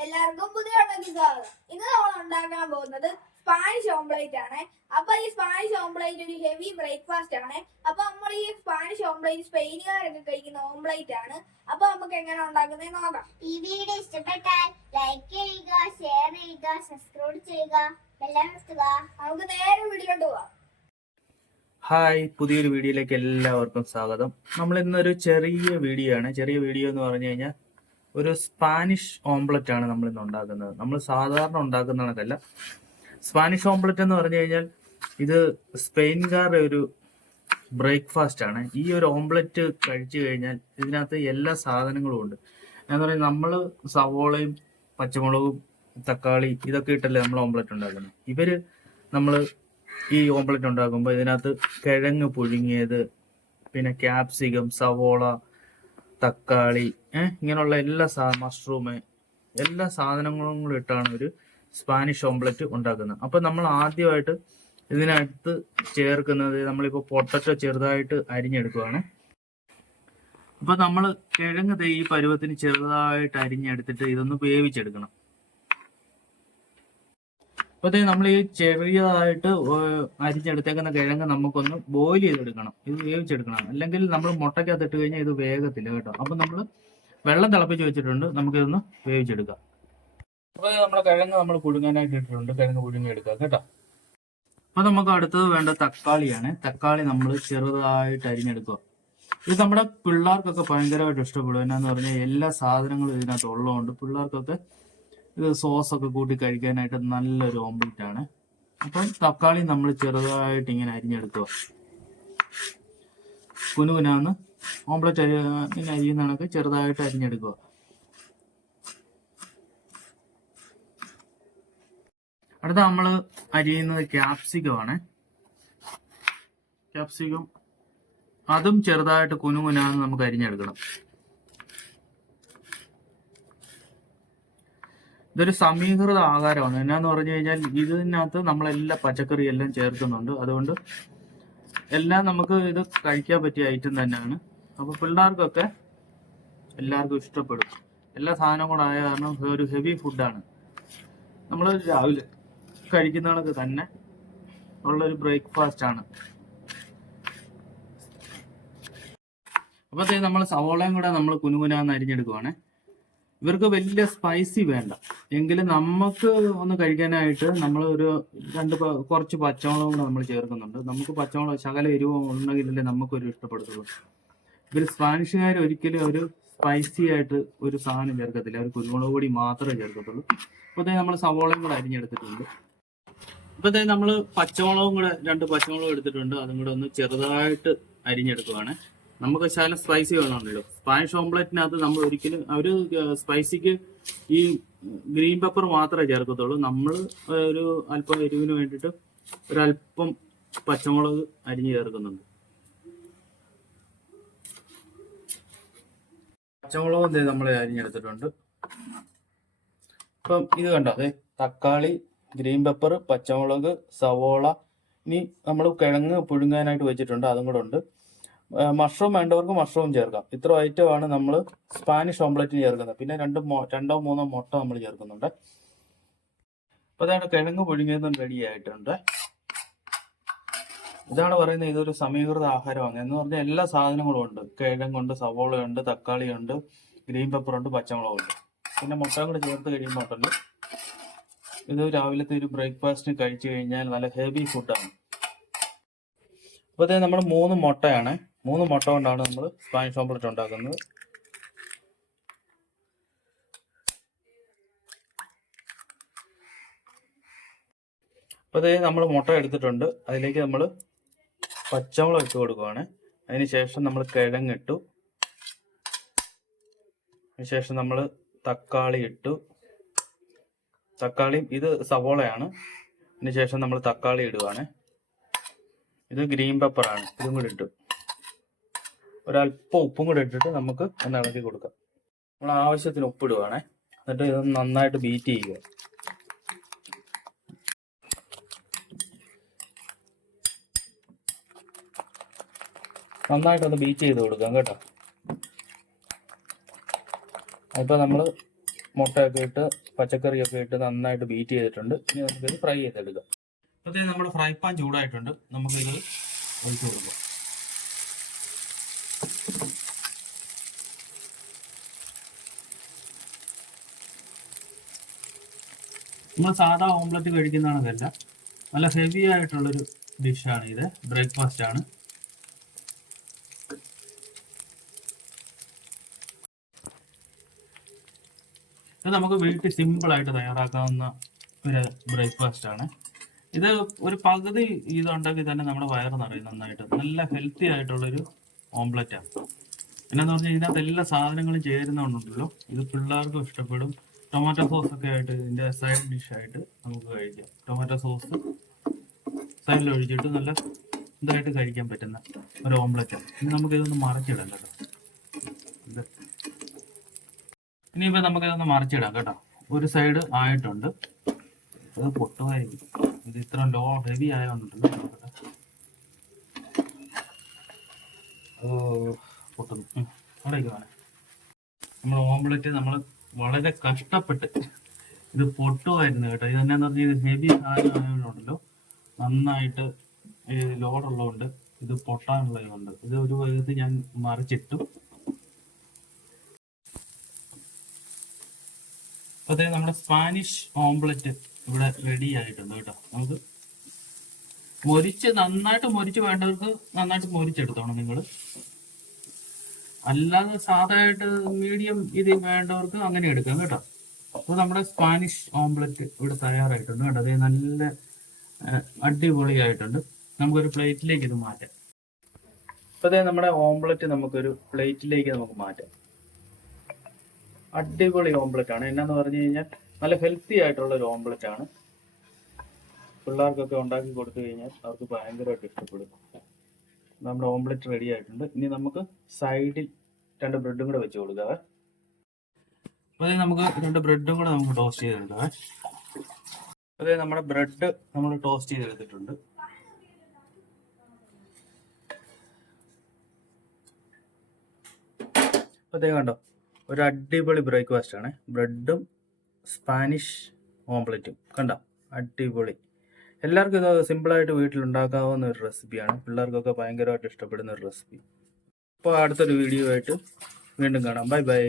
എല്ലാവർക്കും പുതിയ സ്വാഗതം. ഇന്ന് നമ്മൾ ഉണ്ടാക്കാൻ പോകുന്നത് സ്പാനിഷ് ഓംപ്ലേറ്റ് ആണ്. അപ്പൊ ഈ സ്പാനിഷ് ഓംപ്ലേറ്റ് ഒരു ഹെവി ബ്രേക്ക്ഫാസ്റ്റ് ആണ്. അപ്പൊ നമ്മൾ ഈ സ്പാനിഷ് ഓംപ്ലേറ്റ് സ്പെയിനുകാരൊക്കെ കഴിക്കുന്ന ഓംപ്ലേറ്റ് ആണ്. അപ്പൊ നമുക്ക് എങ്ങനെ ഉണ്ടാക്കുന്നത് നോക്കാം. ഈ വീഡിയോ ഇഷ്ടപ്പെട്ടാൽ ലൈക്ക് ചെയ്യുക ഷെയർ ചെയ്യുക സബ്സ്ക്രൈബ് ചെയ്യുക നമുക്ക് നേരെ വീട്ടിലോട്ട് പോവാം. ഹായ് പുതിയൊരു വീഡിയോയിലേക്ക് എല്ലാവർക്കും സ്വാഗതം. നമ്മൾ ഇന്നൊരു ചെറിയ വീഡിയോ ആണ്. ചെറിയ വീഡിയോ എന്ന് പറഞ്ഞു കഴിഞ്ഞാൽ ഒരു സ്പാനിഷ് ഓംപ്ലറ്റ് ആണ് നമ്മൾ ഇന്ന് ഉണ്ടാക്കുന്നത്. നമ്മൾ സാധാരണ ഉണ്ടാക്കുന്ന കണക്കല്ല സ്പാനിഷ് ഓംപ്ലറ്റ് എന്ന് പറഞ്ഞു കഴിഞ്ഞാൽ ഇത് സ്പെയിൻകാരുടെ ഒരു ബ്രേക്ക്ഫാസ്റ്റ് ആണ് ഈ ഒരു ഓംപ്ലറ്റ് കഴിച്ചു കഴിഞ്ഞാൽ ഇതിനകത്ത് എല്ലാ സാധനങ്ങളും ഉണ്ട്. എന്ന് പറയുന്നത് നമ്മൾ സവോളയും പച്ചമുളകും തക്കാളി ഇതൊക്കെ ഇട്ടല്ലേ നമ്മൾ ഓംപ്ലറ്റ് ഉണ്ടാക്കുന്നത് ഇവർ നമ്മൾ ഈ ഓംപ്ലറ്റ് ഉണ്ടാക്കുമ്പോൾ ഇതിനകത്ത് കിഴങ്ങ് പുഴുങ്ങിയത് പിന്നെ ക്യാപ്സികം സവോള തക്കാളി ഇങ്ങനെയുള്ള എല്ലാ സാ മഷ്റൂം എല്ലാ സാധനങ്ങളും കൂടി ഇട്ടാണ് ഒരു സ്പാനിഷ് ഓംപ്ലറ്റ് ഉണ്ടാക്കുന്നത്. അപ്പൊ നമ്മൾ ആദ്യമായിട്ട് ഇതിനകത്ത് ചേർക്കുന്നത് നമ്മളിപ്പോൾ പൊട്ടറ്റോ ചെറുതായിട്ട് അരിഞ്ഞെടുക്കുവാണ്. അപ്പൊ നമ്മൾ കിഴങ്ങ് ഈ പരുവത്തിന് ചെറുതായിട്ട് അരിഞ്ഞെടുത്തിട്ട് ഇതൊന്ന് വേവിച്ചെടുക്കണം. അപ്പൊ നമ്മൾ ഈ ചെറിയതായിട്ട് അരിച്ചെടുത്തേക്കുന്ന കിഴങ്ങ് നമുക്കൊന്ന് ബോയിൽ ചെയ്തെടുക്കണം. ഇത് വേവിച്ചെടുക്കണം. അല്ലെങ്കിൽ നമ്മൾ മുട്ടയ്ക്കകത്ത് ഇട്ട് കഴിഞ്ഞാൽ ഇത് വേഗത്തില്ല കേട്ടോ. അപ്പം നമ്മൾ വെള്ളം തിളപ്പിച്ച് വെച്ചിട്ടുണ്ട്. നമുക്കിതൊന്ന് വേവിച്ചെടുക്കാം. അപ്പോൾ നമ്മൾ കിഴങ്ങ് നമ്മൾ പുഴുങ്ങാനായിട്ട് ഇട്ടിട്ടുണ്ട് കിഴങ്ങ് പുഴുങ്ങി എടുക്കാം കേട്ടോ. അപ്പൊ നമുക്ക് അടുത്തത് വേണ്ട തക്കാളിയാണ്. തക്കാളി നമ്മൾ ചെറുതായിട്ട് അരിഞ്ഞെടുക്കുക. ഇത് നമ്മുടെ പിള്ളേർക്കൊക്കെ ഭയങ്കരമായിട്ട് ഇഷ്ടപ്പെടും. എന്നാന്ന് പറഞ്ഞാൽ എല്ലാ സാധനങ്ങളും ഇതിനകത്ത് ഉള്ളതുകൊണ്ട് പിള്ളേർക്കൊക്കെ ഇത് സോസൊക്കെ കൂട്ടി കഴിക്കാനായിട്ട് നല്ലൊരു ഓംലെറ്റ് ആണ്. അപ്പം തക്കാളി നമ്മൾ ചെറുതായിട്ട് ഇങ്ങനെ അരിഞ്ഞെടുക്കുക. കുനുകുനാന്ന് ഓംലെറ്റ് അരി ഇങ്ങനെ അരിയുന്ന ചെറുതായിട്ട് അരിഞ്ഞെടുക്കുക. അടുത്ത നമ്മൾ അരിയുന്നത് ക്യാപ്സിക്കം ആണ്. ക്യാപ്സിക്കം അതും ചെറുതായിട്ട് കുനുകുനാന്ന് നമുക്ക് അരിഞ്ഞെടുക്കണം. ഇതൊരു സമീകൃത ആകാരമാണ്. എന്നാന്ന് പറഞ്ഞു കഴിഞ്ഞാൽ ഇതിനകത്ത് നമ്മളെല്ലാ പച്ചക്കറി എല്ലാം ചേർക്കുന്നുണ്ട്. അതുകൊണ്ട് എല്ലാം നമുക്ക് ഇത് കഴിക്കാൻ പറ്റിയ ഐറ്റം തന്നെയാണ്. അപ്പൊ പിള്ളേർക്കൊക്കെ എല്ലാവർക്കും ഇഷ്ടപ്പെടും. എല്ലാ സാധനവും കൂടെ ആയ കാരണം ഒരു ഹെവി ഫുഡാണ് നമ്മൾ രാവിലെ കഴിക്കുന്ന കണക്ക് തന്നെ ഉള്ളൊരു ബ്രേക്ക്ഫാസ്റ്റ് ആണ്. അപ്പോഴത്തേക്ക് നമ്മൾ സവോളയും കൂടെ നമ്മൾ കുനുകുനാന്ന് അരിഞ്ഞെടുക്കുവാണ്. ഇവർക്ക് വലിയ സ്പൈസി വേണ്ട. എങ്കിലും നമുക്ക് ഒന്ന് കഴിക്കാനായിട്ട് നമ്മൾ ഒരു രണ്ട് കുറച്ച് പച്ചമുളക് കൂടെ നമ്മൾ ചേർക്കുന്നുണ്ട്. നമുക്ക് പച്ചമുളക് ശകല എരിവ് ഉണ്ടെങ്കിലല്ലേ നമുക്കൊരു ഇഷ്ടപ്പെടുത്തുള്ളൂ. ഇവർ സ്പാനിഷുകാർ ഒരിക്കലും ഒരു സ്പൈസി ആയിട്ട് ഒരു സാധനം ചേർക്കത്തില്ല. ഒരു കുരുമുളക് പൊടി മാത്രമേ ചേർക്കത്തുള്ളൂ. അപ്പോൾ നമ്മൾ സവോളയും കൂടെ അരിഞ്ഞെടുത്തിട്ടുണ്ട്. ഇപ്പോഴത്തെ നമ്മൾ പച്ചമുളകും കൂടെ രണ്ട് പച്ചമുളകും എടുത്തിട്ടുണ്ട്. അതും കൂടെ ഒന്ന് ചെറുതായിട്ട് അരിഞ്ഞെടുക്കുവാണ്. നമുക്ക് ശകലം സ്പൈസി വേണമല്ലോ. സ്പാനിഷ് ഓംപ്ലേറ്റിനകത്ത് നമ്മൾ ഒരിക്കലും അവർ സ്പൈസിക്ക് ഈ ഗ്രീൻ പെപ്പർ മാത്രമേ ചേർക്കത്തുള്ളൂ. നമ്മൾ ഒരു അല്പം എരിവിന് വേണ്ടിയിട്ട് ഒരല്പം പച്ചമുളക് അരിഞ്ഞ് ചേർക്കുന്നുണ്ട്. പച്ചമുളകും നമ്മൾ അരിഞ്ഞെടുത്തിട്ടുണ്ട്. ഇപ്പം ഇത് കണ്ടോ? അതെ തക്കാളി ഗ്രീൻ പെപ്പർ പച്ചമുളക് സവോള ഇനി നമ്മൾ കിഴങ്ങ് പുഴുങ്ങാനായിട്ട് വെച്ചിട്ടുണ്ട്. അതും കൂടെ ഉണ്ട്. മഷ്റൂം വേണ്ടവർക്ക് മഷ്റൂം ചേർക്കാം. ഇത്ര ഐറ്റം ആണ് നമ്മൾ സ്പാനിഷ് ഓംപ്ലേറ്റിന് ചേർക്കുന്നത്. പിന്നെ രണ്ട് രണ്ടോ മൂന്നോ മുട്ട നമ്മൾ ചേർക്കുന്നുണ്ട്. അപ്പൊ അതാണ് കിഴങ്ങ് പുഴുങ്ങിയതും റെഡി ആയിട്ടുണ്ട്. ഇതാണ് പറയുന്നത് ഇതൊരു സമീകൃത ആഹാരമാണ്. എന്ന് പറഞ്ഞാൽ എല്ലാ സാധനങ്ങളും ഉണ്ട്. കിഴങ്ങുണ്ട് സവോളയുണ്ട് തക്കാളിയുണ്ട് ഗ്രീൻ പെപ്പർ ഉണ്ട് പച്ചമുളകുണ്ട് പിന്നെ മുട്ട കൂടെ ചേർത്ത് കഴിയുമ്പോൾ ഇത് രാവിലത്തെ ഒരു ബ്രേക്ക്ഫാസ്റ്റിന് കഴിച്ചു കഴിഞ്ഞാൽ നല്ല ഹെവി ഫുഡാണ് അപ്പോൾ ഇത് നമ്മൾ മൂന്ന് മുട്ടയാണ്. മൂന്ന് മുട്ട കൊണ്ടാണ് നമ്മൾ സ്പാനിഷ് ഓംപ്ലേറ്റ് ഉണ്ടാക്കുന്നത്. അപ്പോൾ ഇത് നമ്മൾ മുട്ട എടുത്തിട്ടുണ്ട്. അതിലേക്ക് നമ്മൾ പച്ചമുളക് ഇട്ട് കൊടുക്കുവാണ്. അതിനുശേഷം നമ്മൾ കിഴങ്ങിട്ടു. അതിനുശേഷം നമ്മൾ തക്കാളി ഇട്ടു. തക്കാളിയും ഇത് സവോളയാണ്. അതിനുശേഷം നമ്മൾ തക്കാളി ഇടുവാണ്. ഇത് ഗ്രീൻ പെപ്പർ ആണ്. ഇതും കൂടി ഇട്ടു. ഒരല്പം ഉപ്പും കൂടി ഇട്ടിട്ട് നമുക്ക് ഒന്ന് ഇളക്കി കൊടുക്കാം. നമ്മൾ ആവശ്യത്തിന് ഉപ്പ് ഇടുവാണേ. എന്നിട്ട് ഇത് നന്നായിട്ട് ബീറ്റ് ചെയ്യുക. നന്നായിട്ടൊന്ന് ബീറ്റ് ചെയ്ത് കൊടുക്കാം കേട്ടോ. അപ്പൊ നമ്മൾ മുട്ടയൊക്കെ ഇട്ട് പച്ചക്കറിയൊക്കെ ഇട്ട് നന്നായിട്ട് ബീറ്റ് ചെയ്തിട്ടുണ്ട്. ഇനി നമുക്കിത് ഫ്രൈ ചെയ്തെടുക്കാം. അപ്പോഴത്തേക്ക് നമ്മുടെ ഫ്രൈ പാൻ ചൂടായിട്ടുണ്ട്. നമുക്ക് ഇത് ഒഴിച്ചു കൊടുക്കാം. നമ്മൾ സാധാ ഓംലെറ്റ് കഴിക്കുന്നതാണതല്ല നല്ല ഹെവി ആയിട്ടുള്ളൊരു ഡിഷാണ് ഇത്. ബ്രേക്ക്ഫാസ്റ്റ് ആണ്. ഇത് നമുക്ക് വീട്ടിൽ സിമ്പിളായിട്ട് തയ്യാറാക്കാവുന്ന ഒരു ബ്രേക്ക്ഫാസ്റ്റ് ആണ്. ഇത് ഒരു പകുതി ഇത് ഉണ്ടാക്കി തന്നെ നമ്മുടെ വയറ് നിറയും നന്നായിട്ട്. നല്ല ഹെൽത്തി ആയിട്ടുള്ളൊരു ഓംലെറ്റ് ആണ്. എന്നാന്ന് പറഞ്ഞാൽ ഇതിനകത്ത് എല്ലാ സാധനങ്ങളും ചേരുന്നുണ്ടല്ലോ ഇത് പിള്ളേർക്കും ഇഷ്ടപ്പെടും. ടൊമാറ്റോ സോസ് ഒക്കെ ആയിട്ട് ഇതിന്റെ സൈഡ് ഡിഷായിട്ട് നമുക്ക് കഴിക്കാം. ടൊമാറ്റോ സോസ് സൈഡിൽ ഒഴിച്ചിട്ട് നല്ല ഇതായിട്ട് കഴിക്കാൻ പറ്റുന്ന ഒരു ഓംലെറ്റ് ആണ്. ഇനി നമുക്ക് ഇതൊന്ന് മറച്ചിടാം കേട്ടോ. ഇത്. ഇനിയിപ്പോ നമുക്ക് ഇതൊന്ന് മറിച്ചിടാം കേട്ടോ. ഒരു സൈഡ് ആയിട്ടുണ്ട്. അത് പൊട്ടുമായിരിക്കും. ഇത് ഇത്ര ലോ ഹെവി ആയ വേണേ നമ്മൾ ഓംലെറ്റ് നമ്മൾ വളരെ കഷ്ടപ്പെട്ട് ഇത് പൊട്ടുമായിരുന്നു കേട്ടോ. ഇത് എന്നാന്ന് പറഞ്ഞാൽ ഇത് ഹെവി സാധനമായതുകൊണ്ടല്ലോ നന്നായിട്ട് ലോഡുള്ളതുകൊണ്ട് ഇത് പൊട്ടാനുള്ളതുകൊണ്ട്. ഇത് ഒരു വേഗത്ത് ഞാൻ മറിച്ചിട്ടു. അതെ നമ്മുടെ സ്പാനിഷ് ഓംലെറ്റ് ഇവിടെ റെഡി ആയിട്ടുണ്ട് കേട്ടോ. നമുക്ക് മൊരിച്ച് നന്നായിട്ട് മൊരിച്ച് വേണ്ടവർക്ക് നന്നായിട്ട് മൊരിച്ചെടുത്തോണം നിങ്ങൾ. അല്ലാതെ സാധാരണയായിട്ട് മീഡിയം ഇത് വേണ്ടവർക്ക് അങ്ങനെ എടുക്കാം കേട്ടോ. അപ്പോൾ നമ്മുടെ സ്പാനിഷ് ഓംലെറ്റ് ഇവിടെ തയ്യാറായിട്ടുണ്ട് കേട്ടോ. അതേ നല്ല അടിപൊളിയായിട്ടുണ്ട്. നമുക്കൊരു പ്ലേറ്റിലേക്ക് ഇത് മാറ്റാം. അപ്പോൾ അതേ നമ്മുടെ ഓംലെറ്റ് നമുക്കൊരു പ്ലേറ്റിലേക്ക് നമുക്ക് മാറ്റാം. അടിപൊളി ഓംലെറ്റ് ആണ്. എന്നാന്ന് പറഞ്ഞു കഴിഞ്ഞാൽ നല്ല ഹെൽത്തി ആയിട്ടുള്ള ഒരു ഓംലെറ്റ് ആണ്. പിള്ളേർക്കൊക്കെ ഉണ്ടാക്കി കൊടുത്തു കഴിഞ്ഞാൽ അവർക്ക് ഭയങ്കരമായിട്ട് ഇഷ്ടപ്പെടും. നമ്മുടെ ഓംലെറ്റ് റെഡി ആയിട്ടുണ്ട്. ഇനി നമുക്ക് സൈഡിൽ രണ്ട് ബ്രെഡും കൂടെ വെച്ച് കൊടുക്കാവേ അതെ നമുക്ക് രണ്ട് ബ്രെഡും കൂടെ നമുക്ക് ടോസ്റ്റ് ചെയ്തെടുക്കാം. അതെ നമ്മുടെ ബ്രെഡ് നമ്മൾ ടോസ്റ്റ് ചെയ്തെടുത്തിട്ടുണ്ട്. അതേ കണ്ടോ ഒരു അടിപൊളി ബ്രേക്ക്ഫാസ്റ്റ് ആണ്. ബ്രെഡും സ്പാനിഷ് ഓംപ്ലറ്റും. കണ്ടോ? അടിപൊളി. എല്ലാവർക്കും ഇത് സിമ്പിളായിട്ട് വീട്ടിൽ ഉണ്ടാക്കാവുന്ന ഒരു റെസിപ്പിയാണ്. പിള്ളേർക്കൊക്കെ ഭയങ്കരമായിട്ട് ഇഷ്ടപ്പെടുന്ന ഒരു റെസിപ്പി. അപ്പോൾ അടുത്തൊരു വീഡിയോ ആയിട്ട് വീണ്ടും കാണാം. Bye bye.